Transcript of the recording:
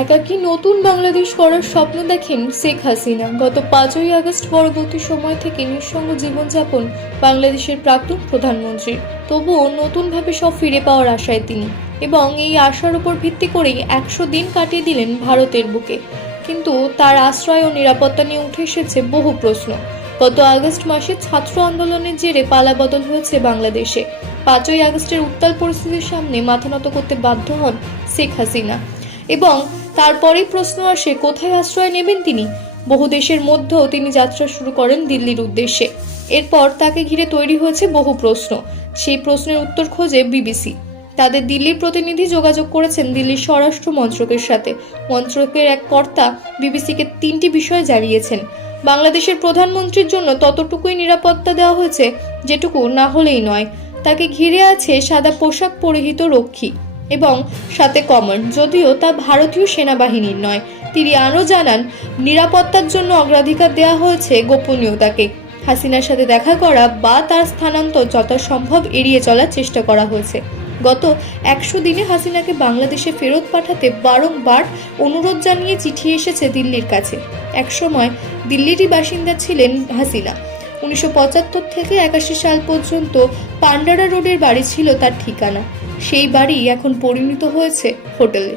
একাকী নতুন বাংলাদেশ করার স্বপ্ন দেখেন শেখ হাসিনা। গত পাঁচই আগস্ট পরবর্তী সময় থেকে নিঃসঙ্গ জীবনযাপন বাংলাদেশের প্রাক্তন প্রধানমন্ত্রীর। তবুও নতুনভাবে সব ফিরে পাওয়ার আশায় তিনি এবং এই আশার উপর ভিত্তি করেই একশো দিন কাটিয়ে দিলেন ভারতের বুকে। কিন্তু তার আশ্রয় ও নিরাপত্তা নিয়ে উঠে এসেছে বহু প্রশ্ন। গত আগস্ট মাসে ছাত্র আন্দোলনের জেরে পালাবদল হয়েছে বাংলাদেশে। পাঁচই আগস্টের উত্তাল পরিস্থিতির সামনে মাথা নত করতে বাধ্য হন শেখ হাসিনা। এবং তারপরেই প্রশ্ন আসে, কোথায় আশ্রয় নেবেন তিনি? বহু দেশের মধ্যেও তিনি যাত্রা শুরু করেন দিল্লির উদ্দেশ্যে। এরপর তাকে ঘিরে তৈরি হয়েছে বহু প্রশ্ন। সেই প্রশ্নের উত্তর খোঁজে বিবিসি। তাদের দিল্লির প্রতিনিধি যোগাযোগ করেছেন দিল্লির স্বরাষ্ট্র মন্ত্রকের সাথে। মন্ত্রকের এক কর্তা বিবিসিকে তিনটি বিষয় জানিয়েছেন। বাংলাদেশের প্রধানমন্ত্রীর জন্য ততটুকুই নিরাপত্তা দেওয়া হয়েছে, যেটুকু না হলেই নয়। তাকে ঘিরে আছে সাদা পোশাক পরিহিত রক্ষী। এবং সাথে কমন, যদিও তা ভারতীয় সেনাবাহিনীর নয়। তিনি আরও জানান, নিরাপত্তার জন্য অগ্রাধিকার দেওয়া হয়েছে গোপনীয়তাকে। হাসিনার সাথে দেখা করা বা তার স্থানান্তর যথাসম্ভব এড়িয়ে চলার চেষ্টা করা হয়েছে। গত একশো দিনে হাসিনাকে বাংলাদেশে ফেরত পাঠাতে বারংবার অনুরোধ জানিয়ে চিঠি এসেছে দিল্লির কাছে। একসময় দিল্লিরই বাসিন্দা ছিলেন হাসিনা। উনিশশো পঁচাত্তর থেকে একাশি সাল পর্যন্ত পান্ডারা রোডের বাড়ি ছিল তার ঠিকানা। সেই বাড়ি এখন পরিণত হয়েছে হোটেলে।